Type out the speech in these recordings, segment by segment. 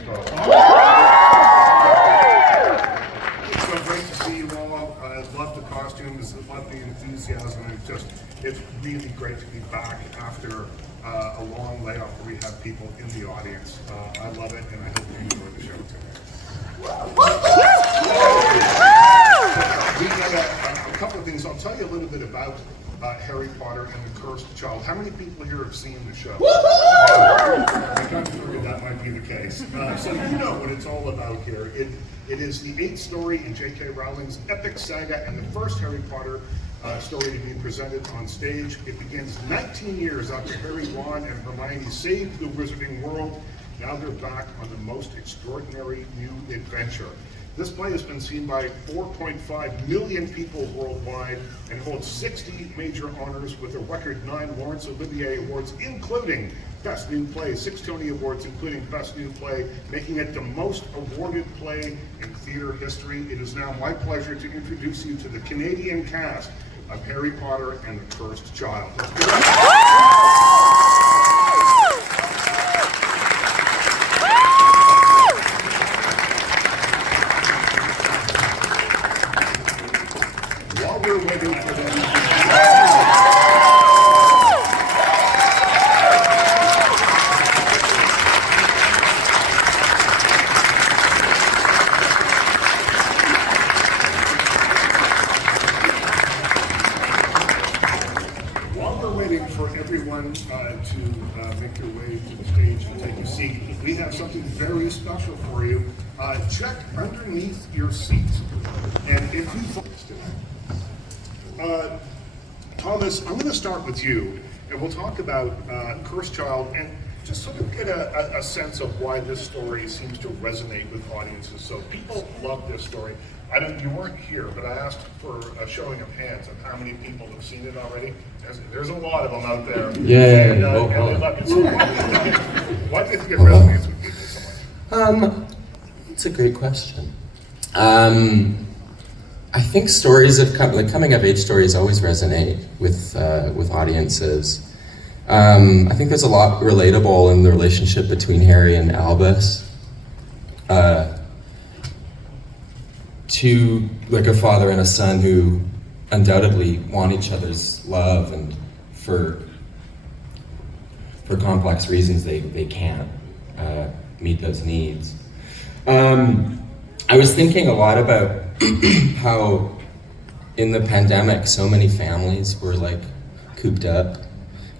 Expo. It's so great to see you all. I love the costumes, I love the enthusiasm, and it's really great to be back after a long layoff where we have people in the audience. I love it, and I hope you enjoy the show today. We got a couple of things. I'll tell you a little bit about Harry Potter and the Cursed Child. How many people here have seen the show? I kind of figured that might be the case. So you know what it's all about here. It is the 8th story in J.K. Rowling's epic saga and the first Harry Potter story to be presented on stage. It begins 19 years after Harry, Ron, and Hermione saved the wizarding world. Now they're back on the most extraordinary new adventure. This play has been seen by 4.5 million people worldwide and holds 60 major honors with a record 9 Laurence Olivier Awards, including Best New Play, 6 Tony Awards, including Best New Play, making it the most awarded play in theater history. It is now my pleasure to introduce you to the Canadian cast of Harry Potter and the Cursed Child. Let's give it up. While we're waiting for them, everyone to make their way to the stage and take a seat, we have something very special for you. Check underneath your seat. And if you focus today, Thomas, I'm going to start with you, and we'll talk about Cursed Child and just sort of get a sense of why this story seems to resonate with audiences. So people love this story. You weren't here, but I asked for a showing of hands of how many people have seen it already. There's a lot of them out there. Yeah. And they love it so much. Why do you think it resonates with people so much? It's a great question. I think stories of coming of age stories always resonate with audiences. I think there's a lot relatable in the relationship between Harry and Albus. Two, like a father and a son who undoubtedly want each other's love, and for complex reasons they can't meet those needs. I was thinking a lot about how in the pandemic so many families were like cooped up,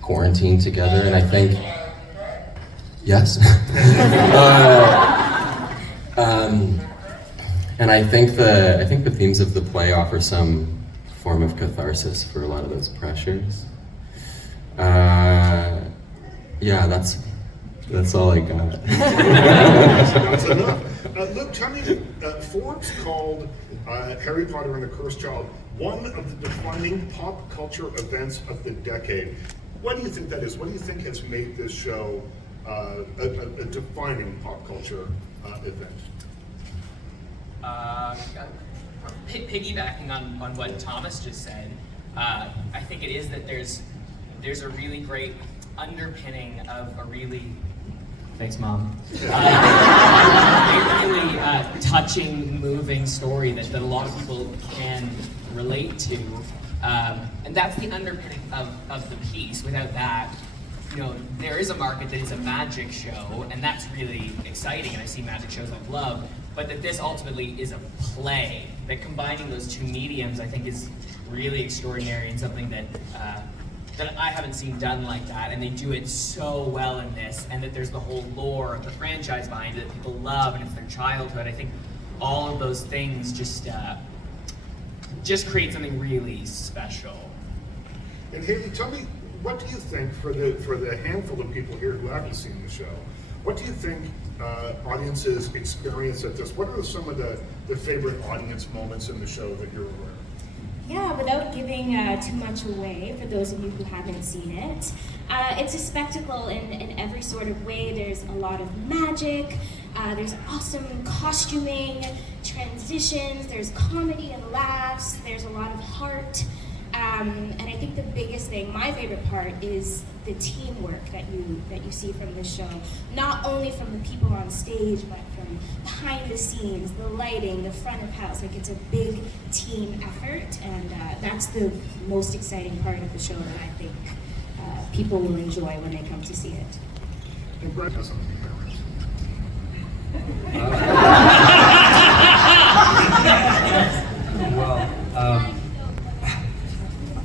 quarantined together, and I think, yes. And I think the themes of the play offer some form of catharsis for a lot of those pressures. Yeah, that's all I got. That's enough. Look, tell me, Forbes called Harry Potter and the Cursed Child one of the defining pop culture events of the decade. What do you think that is? What do you think has made this show a defining pop culture event? Piggybacking on what Thomas just said, I think it is that there's a really great underpinning of a really, thanks Mom, a really touching, moving story that a lot of people can relate to, and that's the underpinning of the piece. Without that, there is a market that is a magic show, and that's really exciting, and I see magic shows I love, but that this ultimately is a play, that combining those two mediums I think is really extraordinary and something that I haven't seen done like that, and they do it so well in this, and that there's the whole lore of the franchise behind it that people love, and it's their childhood. I think all of those things just create something really special. And Haley, tell me, what do you think, for the handful of people here who haven't seen the show, what do you think audiences experience at this? What are some of the favorite audience moments in the show that you're aware of? Yeah, without giving too much away for those of you who haven't seen it, it's a spectacle in every sort of way. There's a lot of magic, there's awesome costuming, transitions, there's comedy and laughs, there's a lot of heart. And I think the biggest thing, my favorite part, is the teamwork that you see from the show. Not only from the people on stage, but from behind the scenes, the lighting, the front of house. Like, it's a big team effort, and that's the most exciting part of the show that I think people will enjoy when they come to see it. And Brett has something to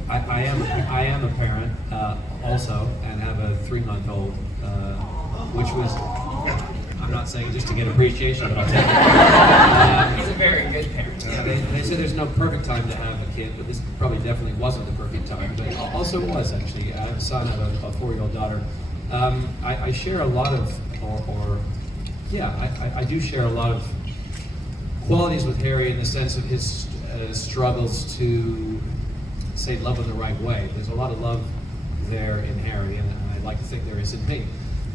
I am a parent also, and have a 3-month-old, which was, I'm not saying just to get appreciation, but I'll take it. He's a very good parent. Yeah, they say there's no perfect time to have a kid, but this probably definitely wasn't the perfect time. But also it was, actually. I have a son, I have a 4-year-old daughter. I share a lot of, I do share a lot of qualities with Harry in the sense of his struggles to say love in the right way. There's a lot of love there in Harry, and I'd like to think there is in me.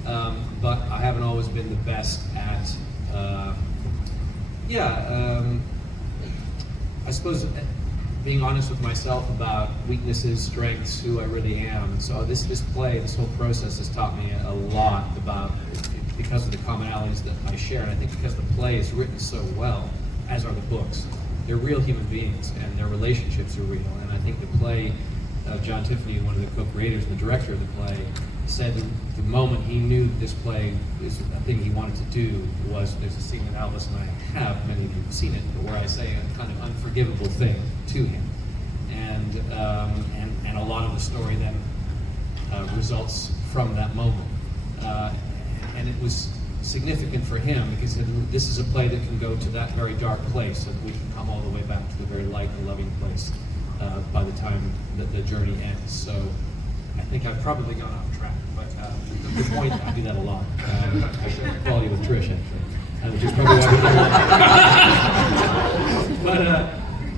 But I haven't always been the best at, I suppose being honest with myself about weaknesses, strengths, who I really am. So this whole process has taught me a lot about, because of the commonalities that I share, and I think because the play is written so well, as are the books. They're real human beings, and their relationships are real. And I think the play, John Tiffany, one of the co-creators and the director of the play, said the moment he knew this play is a thing he wanted to do was, there's a scene that Alice and I have, many of you have seen it, but where I say a kind of unforgivable thing to him. And a lot of the story then results from that moment. And it was significant for him because this is a play that can go to that very dark place, so that we can come all the way back to the very light and loving place by the time that the journey ends. So I think I've probably gone off track, but the point, I do that a lot. I share quality with Trish, actually, which is probably why we did it.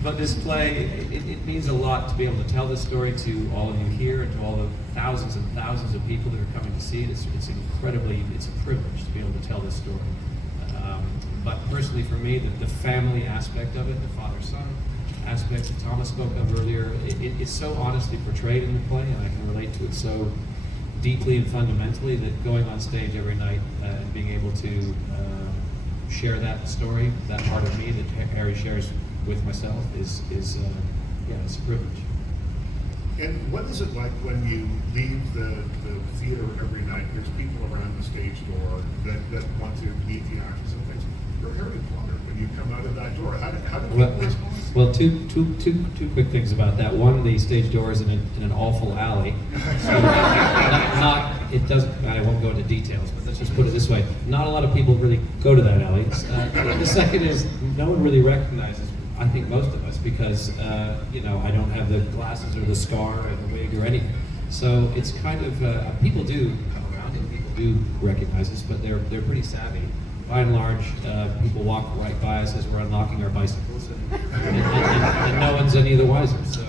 But this play, it means a lot to be able to tell this story to all of you here and to all the thousands and thousands of people that are coming to see it. It's a privilege to be able to tell this story. But personally for me, the family aspect of it, the father-son aspect that Thomas spoke of earlier, it's so honestly portrayed in the play, and I can relate to it so deeply and fundamentally that going on stage every night and being able to share that story, that part of me that Harry shares with myself is it's a privilege. And what is it like when you leave the theater every night? There's people around the stage door that want to meet the actors and things. You're Harry Potter when you come out of that door. How do people respond? Well, two quick things about that. One, the stage door is in an awful alley. So it doesn't. I won't go into details, but let's just put it this way: not a lot of people really go to that alley. The second is no one really recognizes, I think, most of us, because I don't have the glasses or the scar or the wig or anything. So it's kind of people do come around and people do recognize us, but they're pretty savvy. By and large, people walk right by us as we're unlocking our bicycles, and no one's any the wiser. So.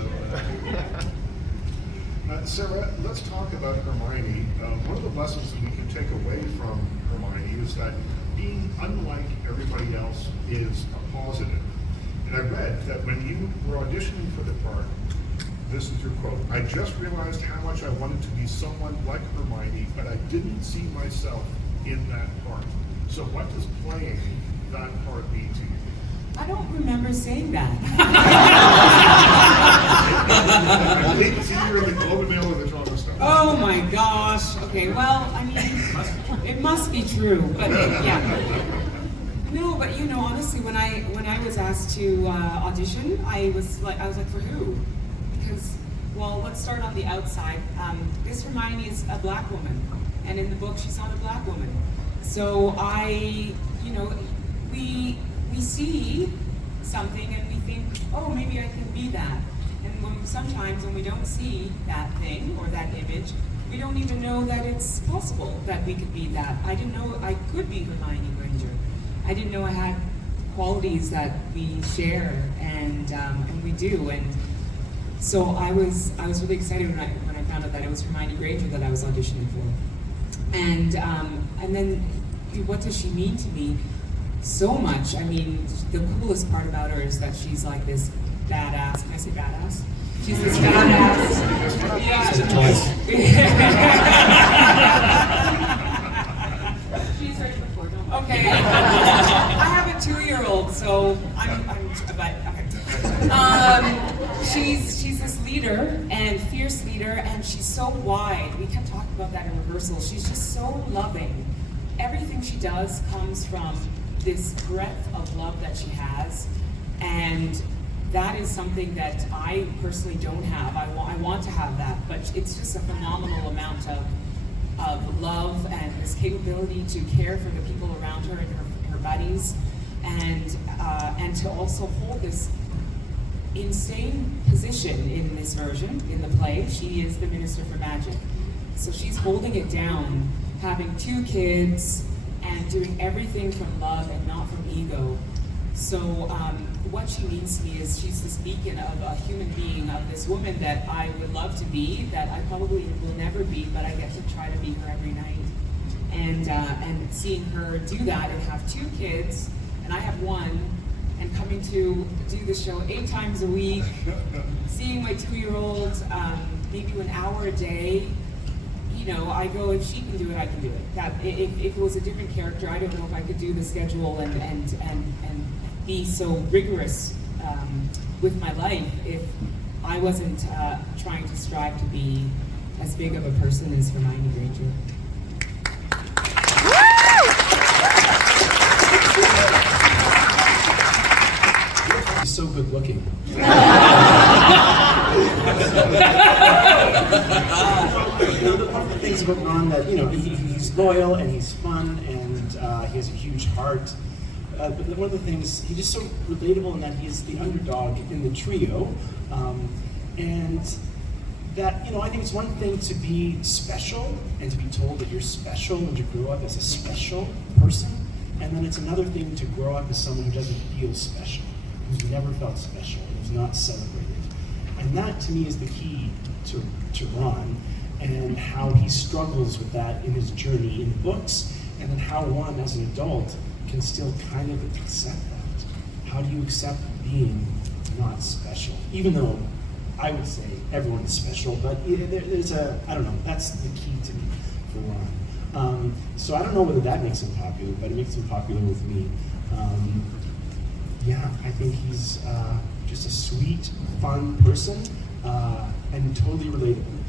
Sarah, let's talk about Hermione. One of the lessons that we can take away from Hermione is that being unlike everybody else is a positive. And I read that when you were auditioning for the part, this is your quote, "I just realized how much I wanted to be someone like Hermione, but I didn't see myself in that part." So what does playing that part mean to you? I don't remember saying that. It's either in the Globe and Mail or the Toronto Star. Oh my gosh. Okay, well, I mean, it must be true, but yeah. No, but honestly, when I was asked to audition, I was like, for who? Because, well, let's start on the outside. This Hermione is a black woman, and in the book, she's not a black woman. So we see something and we think, oh, maybe I can be that. And sometimes when we don't see that thing or that image, we don't even know that it's possible that we could be that. I didn't know I could be Hermione Granger. I didn't know I had qualities that we share and we do. And so I was really excited when I found out that it was Hermione Granger that I was auditioning for. And then, what does she mean to me? So much. I mean, the coolest part about her is that she's like this badass. Can I say badass? She's this badass. Yeah. Said it twice. She's heard it before, don't worry. Okay. I have a 2-year-old, so but okay. She's this leader and fierce leader, and she's so wide. We kept talking about that in rehearsal. She's just so loving. Everything she does comes from this breadth of love that she has, and that is something that I personally don't have. I want to have that, but it's just a phenomenal amount of love and this capability to care for the people around her and her buddies, and to also hold this insane position in this version, in the play. She is the Minister for Magic. So she's holding it down, having 2 kids, and doing everything from love and not from ego. So what she means to me is she's this beacon of a human being, of this woman that I would love to be, that I probably will never be, but I get to try to be her every night. And seeing her do that and have 2 kids, and I have 1, and coming to do the show 8 times a week, seeing my 2-year-old maybe 1 hour a day, you know, I go, if she can do it, I can do it. That if it was a different character, I don't know if I could do the schedule and be so rigorous with my life if I wasn't trying to strive to be as big of a person as Hermione Granger. He's so good looking. One of the things about Ron that, he's loyal and he's fun and he has a huge heart. But one of the things, he's just so relatable in that he's the underdog in the trio. And that, I think it's one thing to be special and to be told that you're special and to grow up as a special person. And then it's another thing to grow up as someone who doesn't feel special, who's never felt special, who's not celebrated. And that, to me, is the key to Ron, and how he struggles with that in his journey in books, and then how one, as an adult, can still kind of accept that. How do you accept being not special? Even though I would say everyone is special, but there's I don't know, that's the key to me for Ron. So I don't know whether that makes him popular, but it makes him popular with me. Yeah, I think he's just a sweet, fun person, and totally relatable.